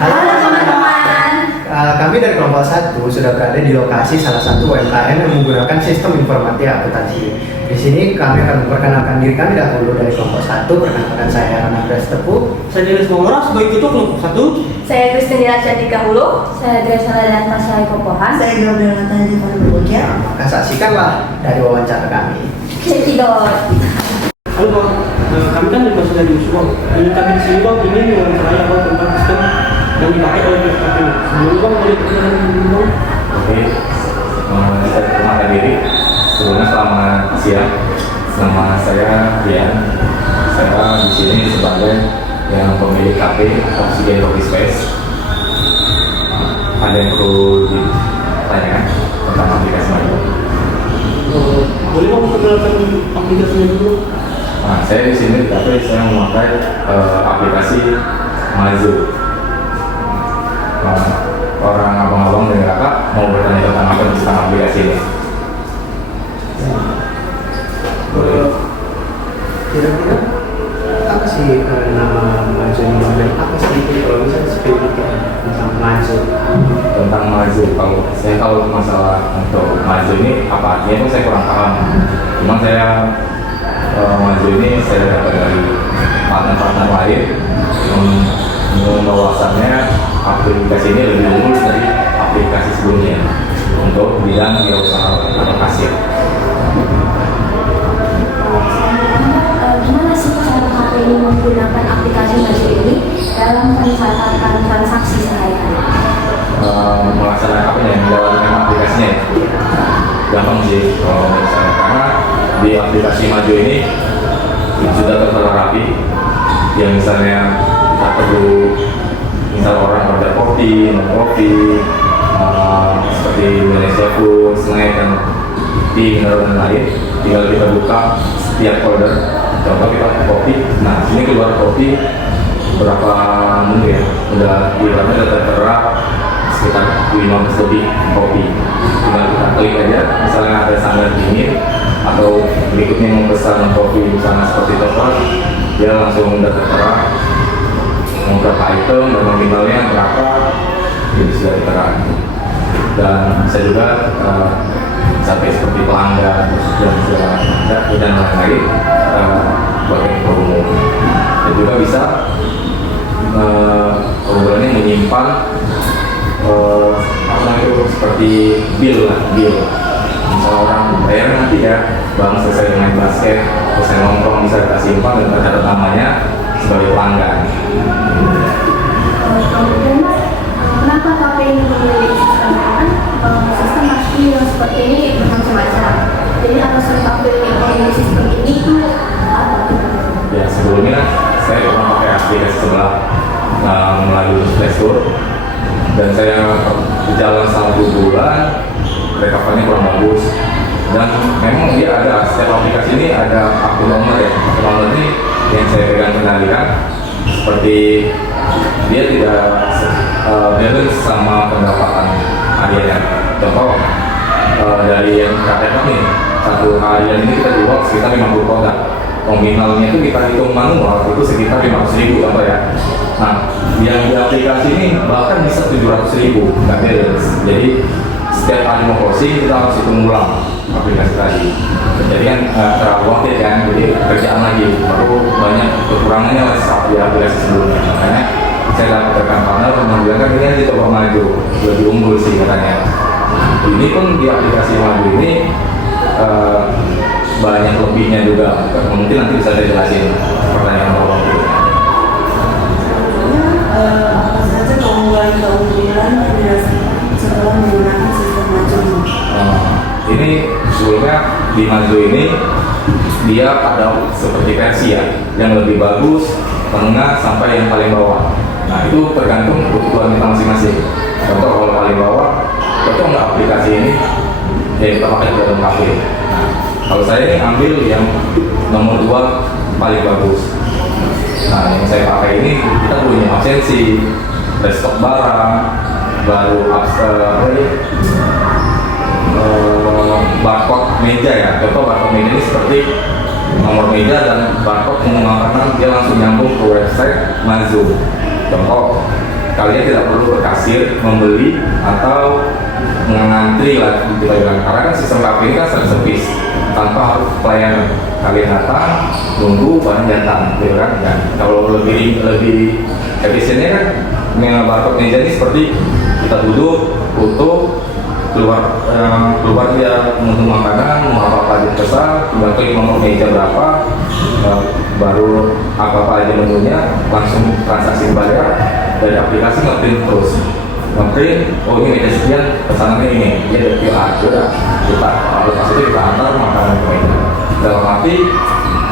Halo teman-teman. Kami dari kelompok 1 sudah berada di lokasi salah satu UMKM yang menggunakan sistem informasi akuntansi. Di sini kami akan memperkenalkan diri kami dahulu dari kelompok 1. Perkenalkan saya Rana Tepu. Saya Dinas Mawara sebagai ketua kelompok 1. Saya Kristina Cantika Hulu. Saya Graciela dan Tasya Kopohan. Saya Gabriel Natanya di Berbokia. Maka saksikanlah dari wawancara kami. Cekidot. Halo Bang, kami kan berasal dari Uswang. Ini kami di sini Bang ingin mewawancarai Abang tentang sistem yang dipakai oleh pihak kami. Sebelum Bang boleh perkenalkan diri Bang. Oke, saya perkenalkan diri. Sebelumnya selamat siang. Nama saya Rian. Saya di sini sebagai yang pemilik kafe Oxygen Coffee Space. Ada yang perlu ditanyakan tentang aplikasi Maju? Boleh Bang perkenalkan aplikasinya dulu? Nah, saya di sini di kafe saya memakai aplikasi Maju. Orang abang-abang dan kakak mau bertanya tentang apa tentang aplikasi ini? Boleh. Kira-kira apa sih nama Maju ini dan apa sih itu kalau bisa spesifikkan tentang Maju? Tentang Maju, kalau masalah untuk Maju ini apa artinya itu saya kurang paham. Cuma saya Maju ini saya dapat dari partner-partner lain bahwasannya aplikasi ini lebih unggul dari aplikasi sebelumnya untuk bidang wirausaha atau kasir. Gimana sih cara KP ini menggunakan aplikasi Maju ini dalam pencatatan transaksi sehari-hari? Melaksanakan apa yang menjalankan aplikasinya ya? Gampang sih kalau misalnya, karena di aplikasi Maju ini sudah tertera rapi yang misalnya kita perlu misal orang order kopi, non kopi, seperti Malaysia Food, snack dan tea, mineral dan lain, tinggal kita buka setiap order. Contoh kita kopi, nah sini keluar kopi berapa menu ya, udah di dalamnya udah tertera sekitar 15 lebih kopi. Tinggal kita klik aja, misalnya ada standar dingin atau berikutnya mau pesan kopi misalnya seperti coklat, dia langsung udah tertera mau berapa item dan nominalnya berapa, jadi sudah tertera. Dan bisa juga sampai seperti pelanggan dan lain-lain bagian promo. Dan juga bisa orderannya menyimpan apa itu seperti bill. Misal orang bayar nanti ya, bang selesai main basket, selesai nongkrong, bisa kita simpan dan tercatat namanya sebagai pelanggan. Kemudian Mas, kenapa KP ini memilih sistem kan? Sistem pasti yang seperti ini bermacam-macam. Jadi alasan KP ini memilih sistem ini itu apa? Ya sebelumnya saya pernah pakai aplikasi sebelah melalui Play Store dan saya berjalan 1 bulan, recovery-nya kurang bagus. Dan memang dia ada, setiap aplikasi ini ada akun nomor ya. Akun nomor ini yang saya pegang kendalikan seperti dia tidak balance sama pendapatan hariannya. Contoh dari yang KTP nih, satu harian ini kita jual sekitar 50 kotak. Nominalnya itu kita hitung manual itu sekitar 500.000 contoh ya. Nah, yang di aplikasi ini bahkan bisa 700.000, nggak balance. Jadi setiap kali mau closing kita harus hitung ulang aplikasi tadi. Jadi kan terlalu waktu kan, jadi kerjaan lagi. Baru banyak kekurangannya saat di aplikasi sebelumnya. Makanya saya dapat rekan partner bilang kan ini aja coba Maju, lebih unggul sih katanya. Ini pun di aplikasi Maju ini banyak lebihnya juga. Mungkin nanti bisa saya jelasin pertanyaan Bapak. Apa saja keunggulan-keunggulan yang dirasakan setelah menggunakan sistem Maju ini? Ini sebelumnya di Maju ini dia ada seperti versi ya, yang lebih bagus, tengah sampai yang paling bawah. Nah itu tergantung kebutuhan kita masing-masing. Contoh kalau paling bawah, cocok nggak aplikasi ini? Ya kita pakai di dalam kafe. Nah, kalau saya ini ambil yang nomor 2 paling bagus. Nah yang saya pakai ini kita punya absensi, restock barang, baru barcode meja ya. Contoh barcode meja ini seperti nomor meja dan barcode menggunakan dia langsung nyambung ke website Maju. Contoh kalian tidak perlu ke kasir membeli atau mengantri lah kita bilang, karena kan sistem kafe ini kan self-service tanpa harus pelayanan. Kalian datang, nunggu, barang datang, gitu kan? Ya, kalau lebih efisiennya kan barcode meja ini seperti kita duduk, foto, keluar dia untuk makanan, mau apa aja pesan, tinggal klik nomor meja berapa, baru apa aja menunya, langsung transaksi bayar dari aplikasi ngeprint terus. Ngeprint, oh ini meja sekian, pesanannya ini, dia ada QR, sudah kita lalu pas itu kita antar makanan ke meja. Dalam arti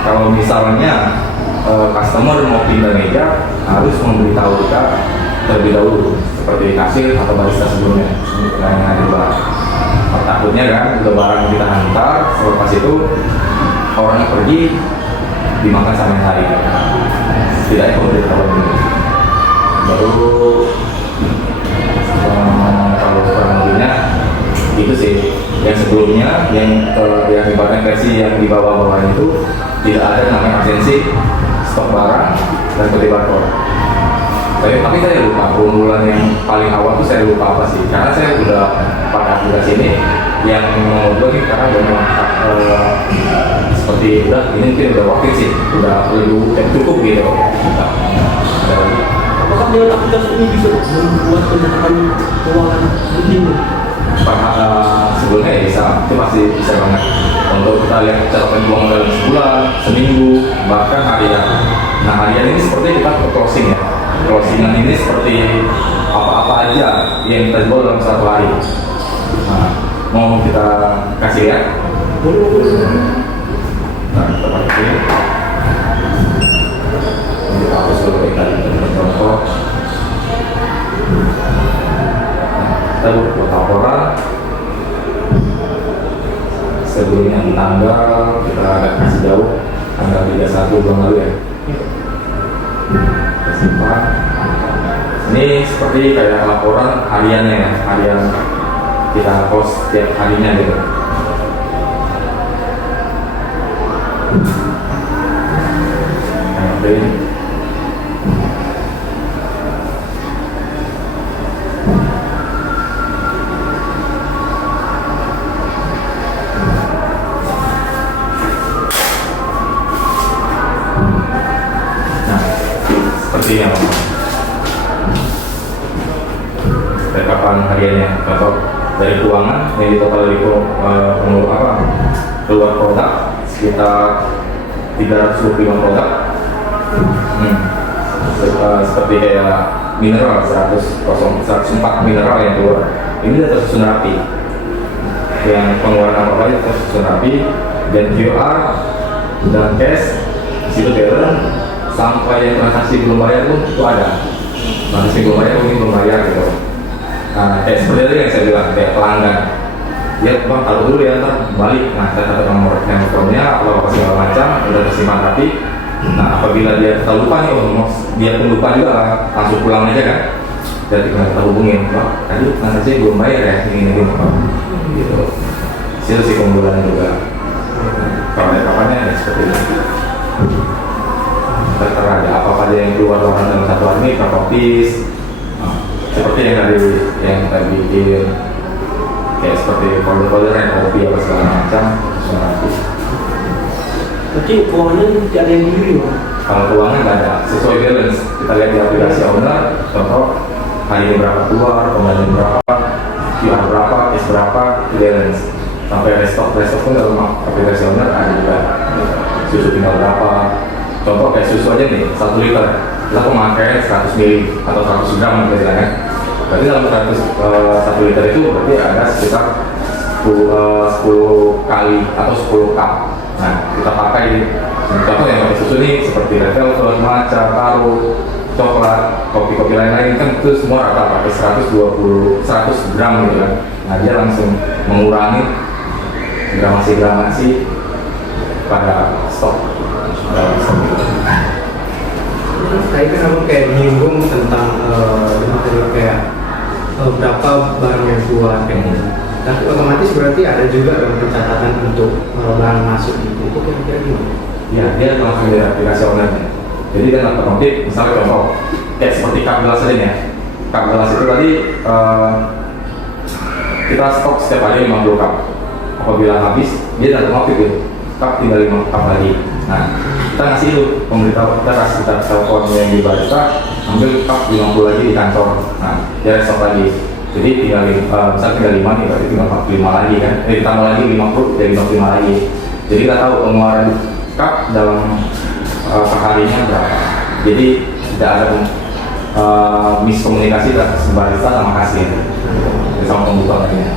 kalau misalnya customer mau pindah meja harus memberitahu kita terlebih dahulu seperti kasir atau barista sebelumnya yang ada di bar. Takutnya kan udah barang kita hantar, selepas itu orangnya pergi dimakan sama yang lain. Setidaknya memberitahu ini. Baru kalau kurang lebihnya itu sih. Yang sebelumnya yang ibaratnya versi yang di bawah-bawah itu tidak ada namanya absensi, stok barang dan kode barcode. Tapi saya lupa keunggulan yang paling awal itu saya lupa apa sih, karena saya udah pakai aplikasi ini yang mau gue nih karena udah seperti udah ini mungkin udah wakil sih, udah cukup gitu. Apakah dengan aplikasi ini bisa membuat pencatatan keuangan rutin? Sebelumnya ya bisa, itu masih bisa banget untuk kita lihat catatan keuangan dalam sebulan, seminggu, bahkan harian. Nah harian ini seperti kita ke closing ya, closingan ini seperti apa-apa aja yang kita jual dalam satu hari. Nah, mau kita kasih lihat? Nah, kita pakai ini. Ini hapus dulu kita contoh. Kita buat laporan sebelumnya di tanggal kita agak kasih jauh tanggal 31 bulan lalu ya. Simpan. Ini seperti kayak laporan hariannya ya, harian kita post tiap harinya gitu. Oke. Seperti yang rekapan hariannya, contoh dari keuangan yang ditotal dari keluar produk sekitar 325 produk. Seperti kayak mineral 104 mineral yang keluar, ini sudah tersusun rapi, yang pengeluaran apa aja tersusun rapi, dan QR dan cash situ balance sampai yang transaksi belum bayar pun itu ada. Transaksi belum bayar mungkin belum bayar gitu. Nah, kayak seperti itu yang saya bilang, kayak pelanggan. Ya bang, taruh dulu ya, ntar balik. Nah, saya dapat nomor handphonenya, atau apa segala macam, udah tersimpan rapi. Nah, apabila dia terlupa nih, dia pun lupa juga lah, langsung pulang aja kan. Jadi kita hubungin, Pak, tadi transaksi belum bayar ya, ini gitu. Itu sih keunggulannya juga. Kalau ada kapannya ya seperti itu. Tertera ada apa-apa aja yang keluar dalam satu hari ini, praktis seperti yang tadi bikin kayak seperti folder-folder yang kopi apa segala macam nanti. Berarti keuangannya tidak ada yang diri ya? Kalau keuangan nggak ada, sesuai balance. Kita lihat di aplikasi owner, contoh hari ini berapa keluar, pembelian berapa, QR berapa, cash berapa, balance. Sampai restock pun dalam aplikasi owner ada juga. Susu tinggal berapa. Contoh kayak susu aja nih, 1 liter kita memakai 100 ml atau 100 gram misalnya. Berarti dalam 1 liter itu berarti ada sekitar 10 kali atau 10 cup. Nah, kita pakai contoh yang pakai susu nih seperti red velvet, matcha, taro, coklat, kopi-kopi lain-lain kan itu semua rata pakai 100 gram gitu kan. Nah, dia langsung mengurangi gramasi pada stok. Tadi kan aku kayak menyinggung tentang kayak berapa barang yang keluar kayak gitu. Nah, otomatis berarti ada juga dong pencatatan untuk barang masuk gitu. Itu kira-kira gimana? Ya, dia langsung dari aplikasi online. Jadi dia otomatis, misalnya contoh kayak seperti cup gelas aja ya. cup gelas itu tadi kita stok setiap hari 50 cup. Apabila habis, dia datang waktu itu cup tinggal 5 cup lagi. Nah, kita ngasih itu pemberitahu, kita telepon yang di barista ambil cup 50 lagi di kantor. Nah, dia stok lagi. Jadi tinggal misalnya tinggal 5 nih, berarti tinggal 45 lagi kan. Ditambah lagi 50 jadi 55 lagi. Jadi kita tahu pengeluaran cup dalam perharinya berapa. Jadi tidak ada miskomunikasi antara barista sama kasir, sama pembukaannya.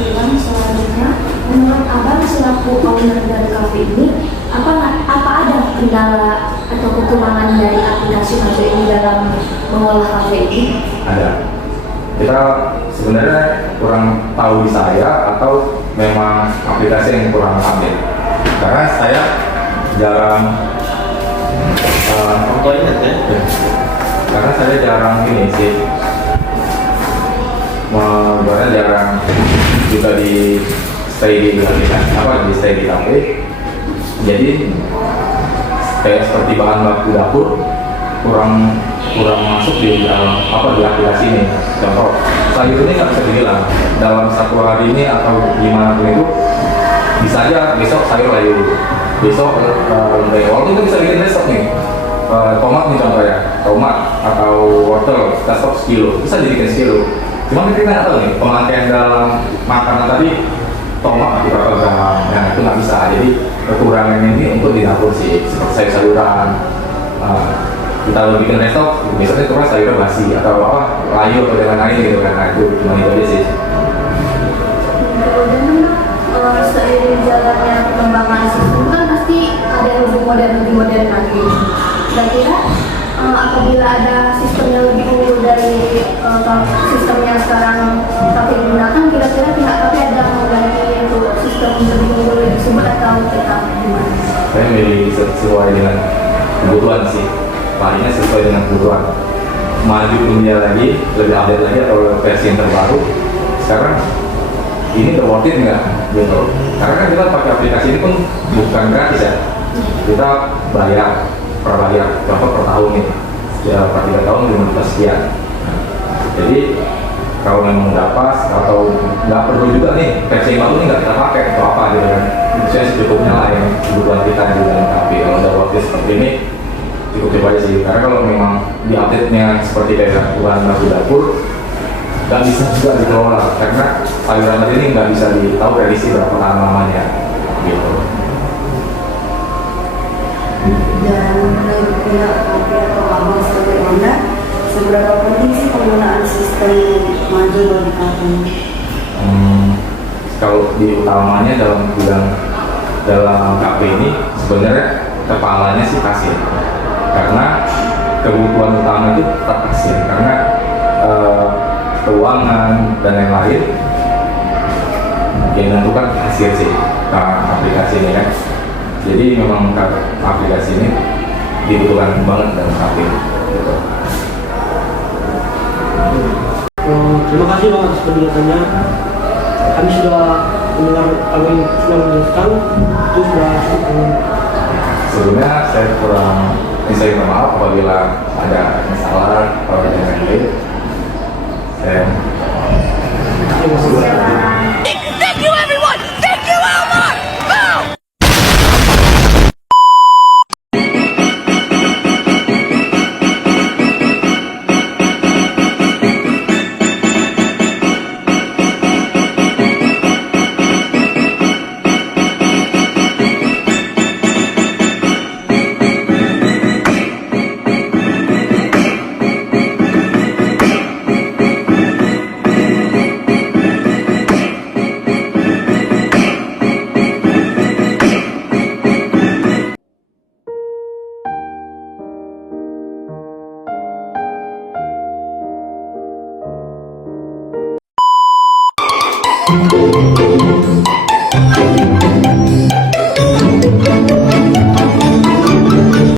Dan selanjutnya, menurut Abang selaku owner dari kafe ini, apa ada kendala atau kekurangan dari aplikasi Maju ini dalam mengolah kafe ini? Ada. Kita sebenarnya kurang tahu di saya atau memang aplikasi yang kurang update. Karena saya jarang karena saya jarang ini sih, jarang juga di stay di kafe. Jadi kayak seperti bahan baku dapur kurang masuk di dalam di aplikasi ini. Contoh, sayur ini nggak bisa dibilang dalam satu hari ini atau gimana pun itu bisa aja besok sayur layu, besok walaupun itu bisa bikin besok nih. Tomat nih contohnya, tomat atau wortel kita stok sekilo, bisa dibikin sekilo. Cuma kita nggak tahu nih pemakaian dalam makanan tadi tomat berapa gram, nah itu nggak bisa. Jadi kekurangan ini untuk di dapur sih, seperti sayur-sayuran. Kita bikin resto, misalnya cuma sayurnya basi atau layu atau dengan lain gitu kan. Nah itu cuma itu aja sih. Kemudian seiring jalannya perkembangan sistem kan pasti ada yang lebih modern lagi. Kira-kira apabila ada sistem yang lebih unggul dari sistem yang sekarang kafe digunakan, kira-kira pihak kafe ada mengganti untuk sistem lebih unggul tersebut atau tetap gimana? Saya milih sesuai dengan kebutuhan sih, palingnya sesuai dengan kebutuhan. Maju dunia lagi, lebih update lagi atau versi yang terbaru. Sekarang ini udah worth it nggak gitu? Karena kan kita pakai aplikasi ini pun bukan gratis ya, kita bayar contoh per tahun nih ya, per 3 tahun 5 juta sekian. Jadi kalau memang nggak pas atau nggak perlu juga nih versi yang baru ini nggak kita pakai atau apa gitu kan, itu saya secukupnya lah yang kebutuhan kita di dalam kafe. Kalau udah worth it seperti ini cukup coba aja sih, karena kalau memang di update nya seperti kayak bahan baku dapur nggak bisa juga dikelola, karena sayuran tadi ini nggak bisa ditahu prediksi berapa tahan lamanya gitu. Dan menurut pihak kafe atau abang sebagai owner, seberapa penting sih penggunaan sistem Maju bagi kafe? Kalau di utamanya dalam kafe ini sebenarnya kepalanya sih kasir, karena kebutuhan utama itu tetap kasir, karena keuangan dan yang lain yang menentukan kasir sih aplikasi ini kan. Jadi memang aplikasi ini dibutuhkan banget dalam kafe gitu. Terima kasih Bang atas penjelasannya. Kami sudah menjelaskan, itu sudah cukup. Sebelumnya saya minta maaf apabila ada masalah atau ada yang lain. Saya Thank you, everyone! Thank you, Elmar! Boom!